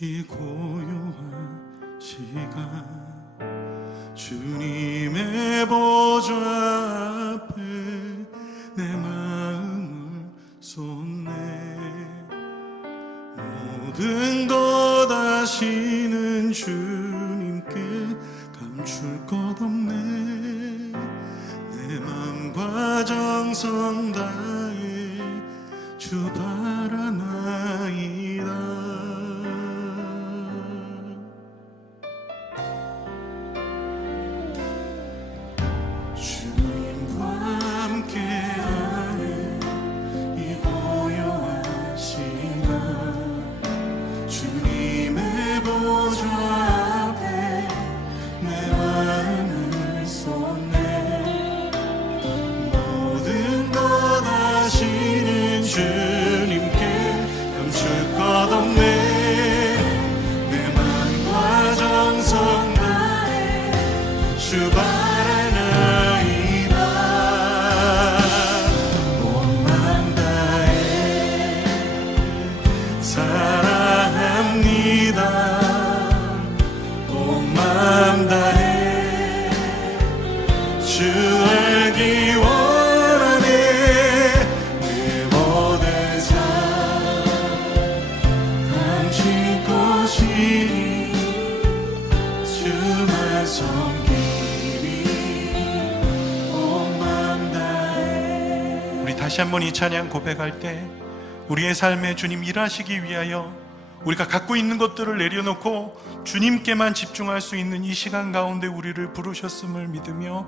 이 고요한 시간 주님의 보좌 앞에 내 마음을 쏟네. 모든 것 아시는 주님께 감출 것 없네. 내 맘과 정성 다해 주 바라나이다. 주님과 함께하는 이 고요한 시간 주님의 보좌 앞에 내 마음을 쏟네. 모든 것 아시는 주님께 감출 것 없네. 내 맘과 정성 다해 주 바라나이다. 온 맘 다해 사랑합니다. 온 맘 다해 주 알기 원하네. 내 모든 삶 당신 것이니 주만 섬기리. 온 맘 다해. 우리 다시 한번 이 찬양 고백할 때 우리의 삶에 주님 일하시기 위하여 우리가 갖고 있는 것들을 내려놓고 주님께만 집중할 수 있는 이 시간 가운데 우리를 부르셨음을 믿으며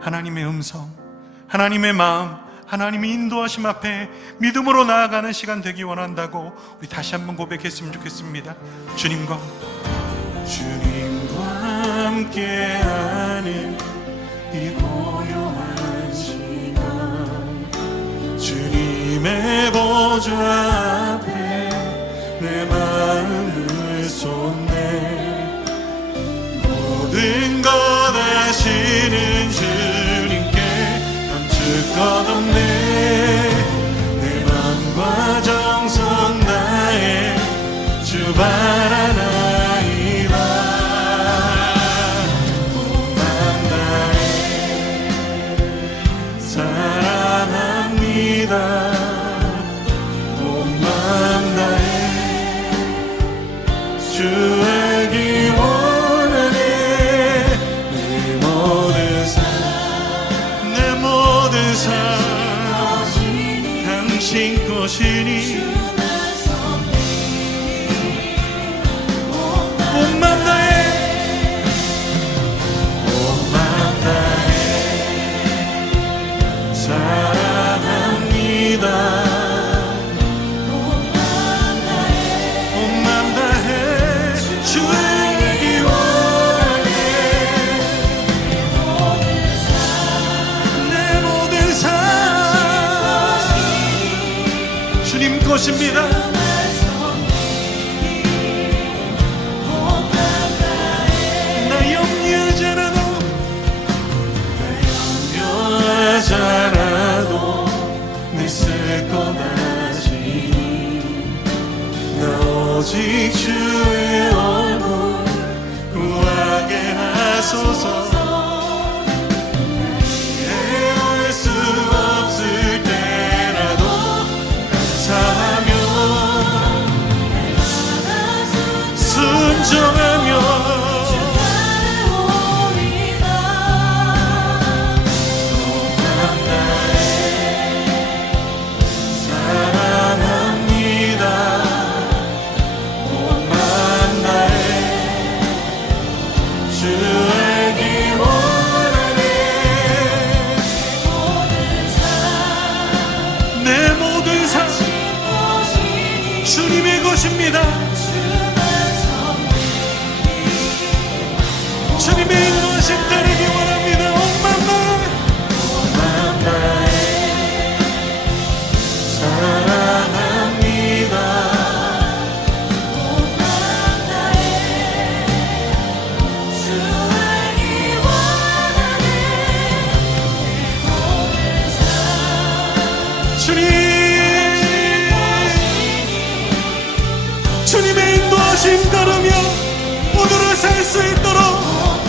하나님의 음성, 하나님의 마음, 하나님의 인도하심 앞에 믿음으로 나아가는 시간 되기 원한다고 우리 다시 한번 고백했으면 좋겠습니다. 주님과 함께하는 이 고요한 시간 주님의 보좌 앞에 내 마음을 쏟네. 모든 것 아시는 주님께 감출 것 없네. 내 맘과 정성 다해 주 바라나이다. 온 맘 다해 사랑합니다. 온 맘 다해 주 알기 원하네. 내 모든 삶 당신 것이니 온 맘 다해 사랑합니다. 것입니다. 나 염려하지 않아도 내 쓸 것 아시니 나 오직 주의 얼굴 구하게 하소서. 순종하며 사랑합니다. 온 맘 다해 주 알기 원하네. 내 모든 삶 주님의 것입니다. 주님의 인도하심 따르기 원합니다. 온 맘 다해 사랑합니다. 온 맘 다해 주 알기 원하네. 모든 삶 주님의 인도하심 말씀 따르며 오늘을 살 수 있도록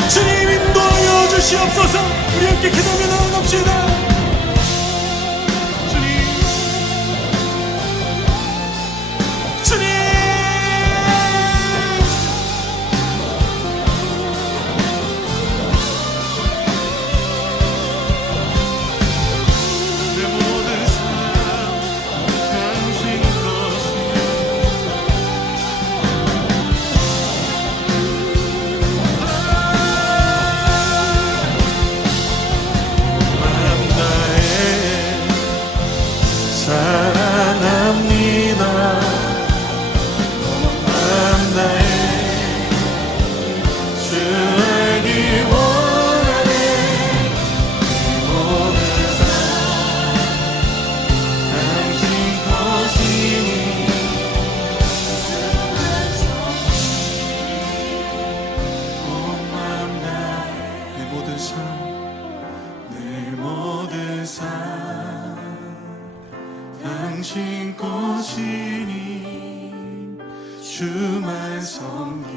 주님 인도하여 주시옵소서. 우리 함께 기도하며 나아갑시다. 당신 것이니 주만 섬기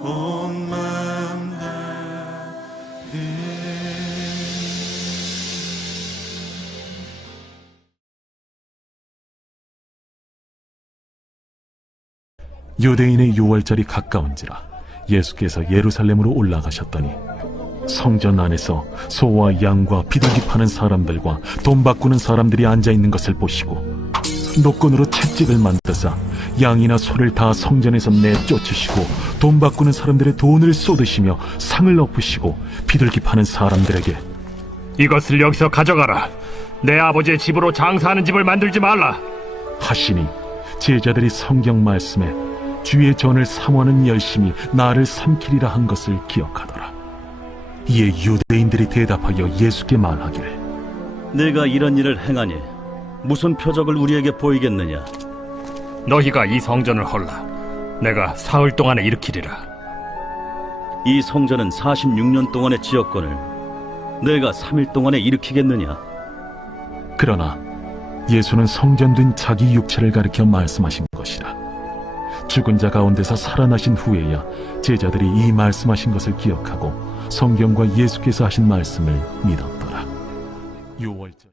온 마음 다해. 유대인의 유월절이 가까운지라 예수께서 예루살렘으로 올라가셨더니 성전 안에서 소와 양과 비둘기 파는 사람들과 돈 바꾸는 사람들이 앉아있는 것을 보시고 노건으로 채찍을 만드사 양이나 소를 다 성전에서 내쫓으시고 돈 바꾸는 사람들의 돈을 쏟으시며 상을 엎으시고 비둘기 파는 사람들에게 이것을 여기서 가져가라. 내 아버지의 집으로 장사하는 집을 만들지 말라 하시니 제자들이 성경 말씀에 주의 전을 삼원은 열심히 나를 삼키리라 한 것을 기억하더라. 이에 유대인들이 대답하여 예수께 말하기를 내가 이런 일을 행하니 무슨 표적을 우리에게 보이겠느냐? 너희가 이 성전을 헐라. 내가 사흘 동안에 일으키리라. 이 성전은 46년 동안의 지역권을 내가 3일 동안에 일으키겠느냐? 그러나 예수는 성전된 자기 육체를 가리켜 말씀하신 것이라. 죽은 자 가운데서 살아나신 후에야 제자들이 이 말씀하신 것을 기억하고 성경과 예수께서 하신 말씀을 믿었더라. 6월절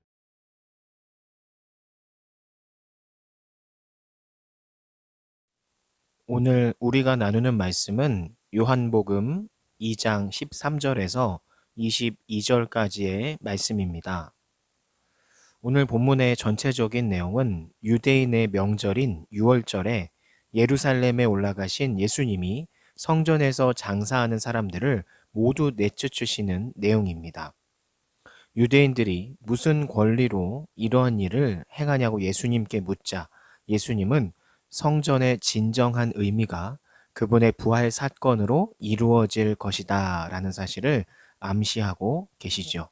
오늘 우리가 나누는 말씀은 요한복음 2장 13절에서 22절까지의 말씀입니다. 오늘 본문의 전체적인 내용은 유대인의 명절인 6월절에 예루살렘에 올라가신 예수님이 성전에서 장사하는 사람들을 모두 내쫓으시는 내용입니다. 유대인들이 무슨 권리로 이러한 일을 행하냐고 예수님께 묻자 예수님은 성전의 진정한 의미가 그분의 부활 사건으로 이루어질 것이다 라는 사실을 암시하고 계시죠.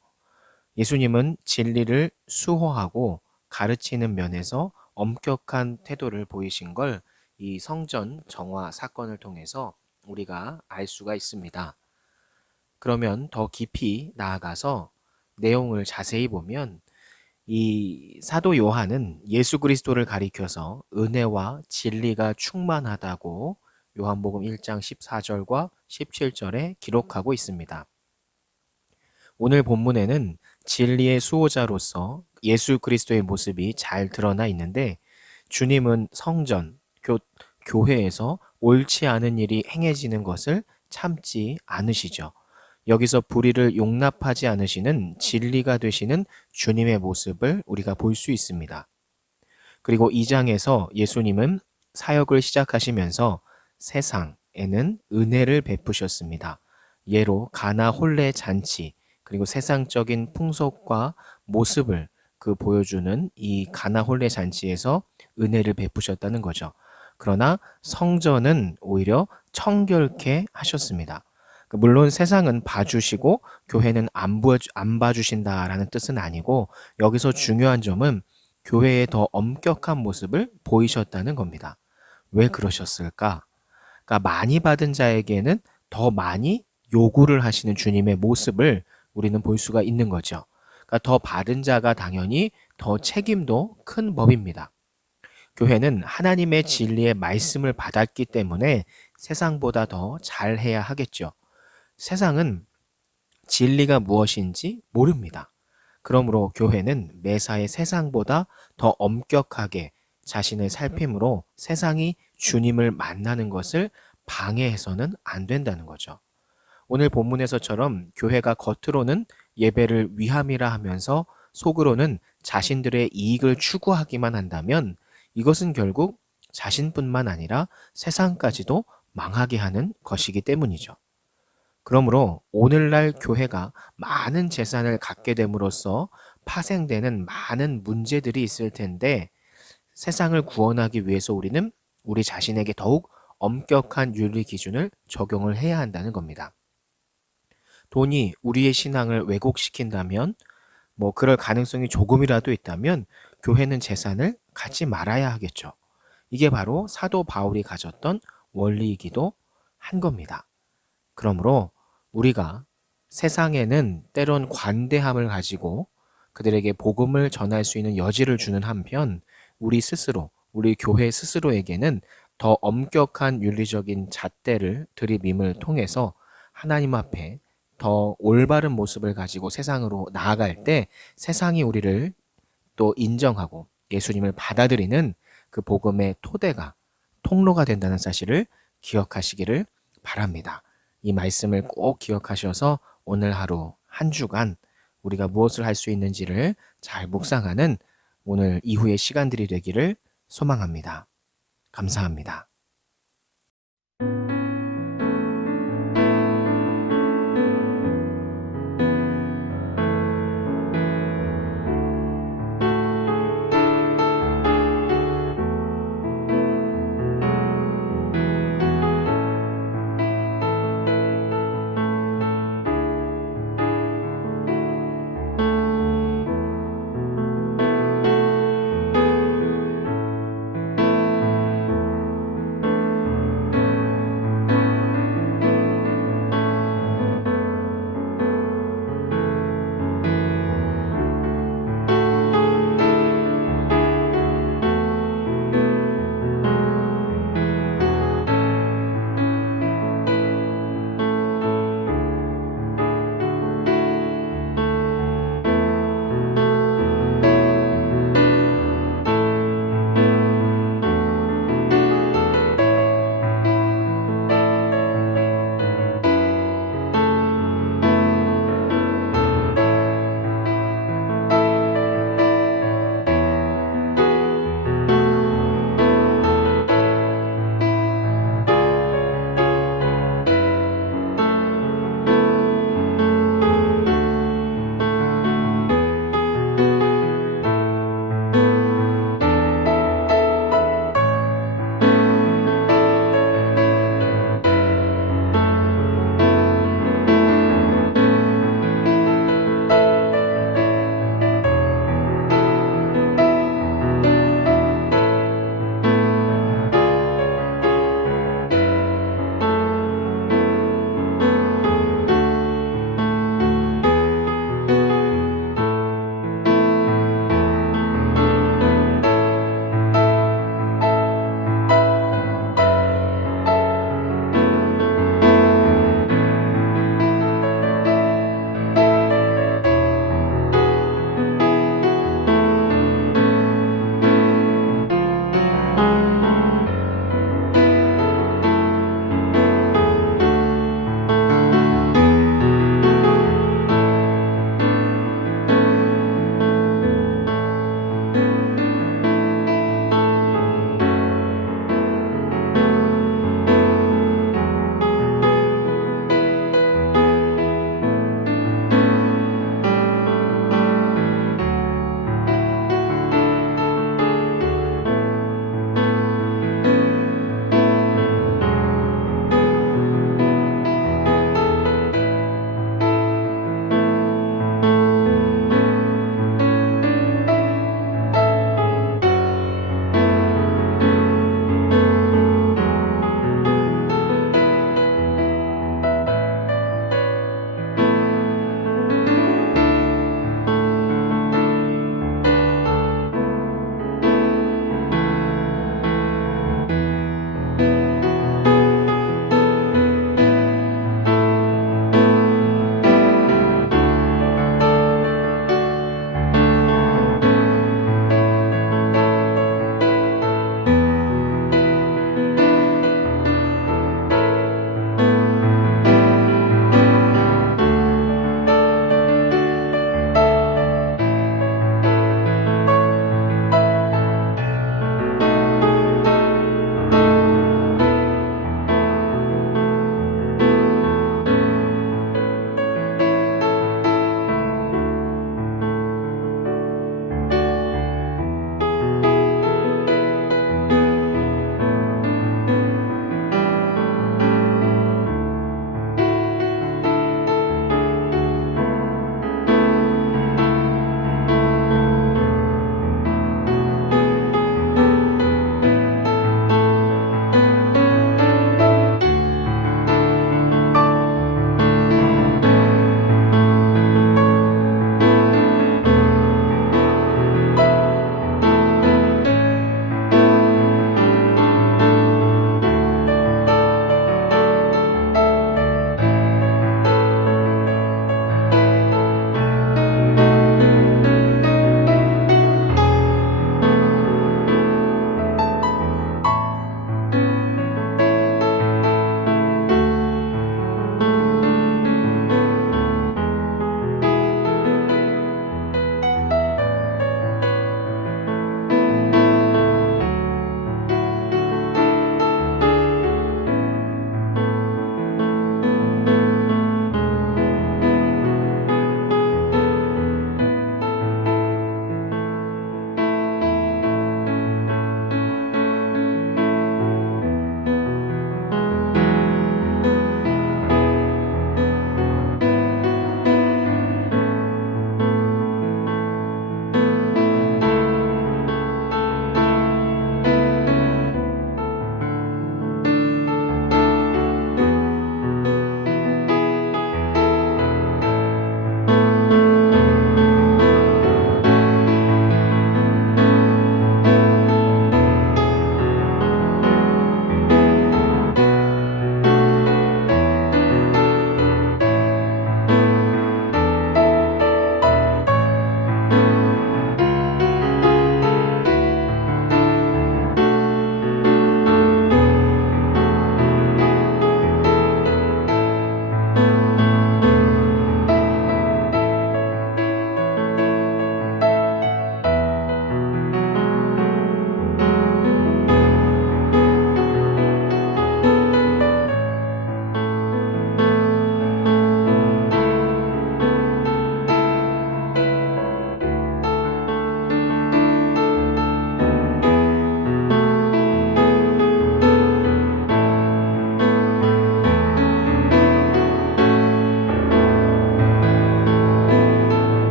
예수님은 진리를 수호하고 가르치는 면에서 엄격한 태도를 보이신 걸 이 성전 정화 사건을 통해서 우리가 알 수가 있습니다. 그러면 더 깊이 나아가서 내용을 자세히 보면 이 사도 요한은 예수 그리스도를 가리켜서 은혜와 진리가 충만하다고 요한복음 1장 14절과 17절에 기록하고 있습니다. 오늘 본문에는 진리의 수호자로서 예수 그리스도의 모습이 잘 드러나 있는데 주님은 성전, 교회에서 옳지 않은 일이 행해지는 것을 참지 않으시죠. 여기서 불의를 용납하지 않으시는 진리가 되시는 주님의 모습을 우리가 볼 수 있습니다. 그리고 2장에서 예수님은 사역을 시작하시면서 세상에는 은혜를 베푸셨습니다. 예로 가나 혼례 잔치, 그리고 세상적인 풍속과 모습을 보여주는 이 가나 혼례 잔치에서 은혜를 베푸셨다는 거죠. 그러나 성전은 오히려 청결케 하셨습니다. 물론 세상은 봐주시고 교회는 안 봐주신다라는 뜻은 아니고 여기서 중요한 점은 교회의 더 엄격한 모습을 보이셨다는 겁니다. 왜 그러셨을까? 그러니까 많이 받은 자에게는 더 많이 요구를 하시는 주님의 모습을 우리는 볼 수가 있는 거죠. 그러니까 더 받은 자가 당연히 더 책임도 큰 법입니다. 교회는 하나님의 진리의 말씀을 받았기 때문에 세상보다 더 잘해야 하겠죠. 세상은 진리가 무엇인지 모릅니다. 그러므로 교회는 매사에 세상보다 더 엄격하게 자신을 살핌으로 세상이 주님을 만나는 것을 방해해서는 안 된다는 거죠. 오늘 본문에서처럼 교회가 겉으로는 예배를 위함이라 하면서 속으로는 자신들의 이익을 추구하기만 한다면 이것은 결국 자신뿐만 아니라 세상까지도 망하게 하는 것이기 때문이죠. 그러므로 오늘날 교회가 많은 재산을 갖게 됨으로써 파생되는 많은 문제들이 있을 텐데 세상을 구원하기 위해서 우리는 우리 자신에게 더욱 엄격한 윤리 기준을 적용을 해야 한다는 겁니다. 돈이 우리의 신앙을 왜곡시킨다면 그럴 가능성이 조금이라도 있다면 교회는 재산을 갖지 말아야 하겠죠. 이게 바로 사도 바울이 가졌던 원리이기도 한 겁니다. 그러므로 우리가 세상에는 때론 관대함을 가지고 그들에게 복음을 전할 수 있는 여지를 주는 한편 우리 스스로, 우리 교회 스스로에게는 더 엄격한 윤리적인 잣대를 들이밈을 통해서 하나님 앞에 더 올바른 모습을 가지고 세상으로 나아갈 때 세상이 우리를 또 인정하고 예수님을 받아들이는 그 복음의 토대가, 통로가 된다는 사실을 기억하시기를 바랍니다. 이 말씀을 꼭 기억하셔서 오늘 하루 한 주간 우리가 무엇을 할 수 있는지를 잘 묵상하는 오늘 이후의 시간들이 되기를 소망합니다. 감사합니다.